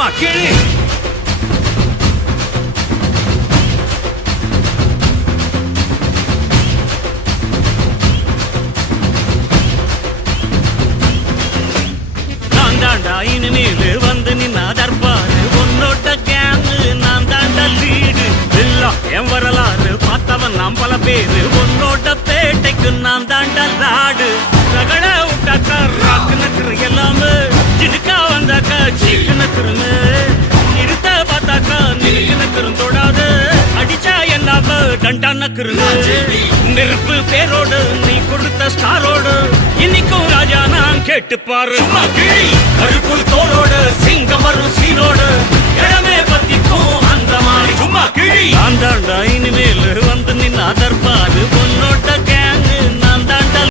சும்மா கேளு. நான் தாண்டா இனிமேல் வந்து நின்னா தர்பாரு உன்னோட கேங்கு நான் தாண்டா லீடு எல்லாம் என் வரலாறு பார்த்தவன் நாம் பல பேரு உன்னோட பேட்டைக்கு நான் தாண்டா லாடு ரகட விட்டாக்கா ராக்கு நக்குரு எல்லாமே சிடுக்கா வந்தாக்கா சீக்கு நக்குருன்னு நிறுத்த பார்த்தாக்கா நிறுக்கு நக்குரும் தொடாது அடிச்சா என்னாவ டண்டா நக்குருன்னு நெருப்பு பேரோடு நீ கொடுத்த ஸ்டாரோடு இன்னைக்கும் ராஜா நான் கேட்டு பாரு கருப்புள் தோளோடு சிங்கம் வரும் சீனோடு இடமே பத்திக்கும் அந்த மாதிரி சும்மா கிழி நான் தாண்டா இனிமேல் வந்து நின்னா தர்பாரு பொன்னோட்ட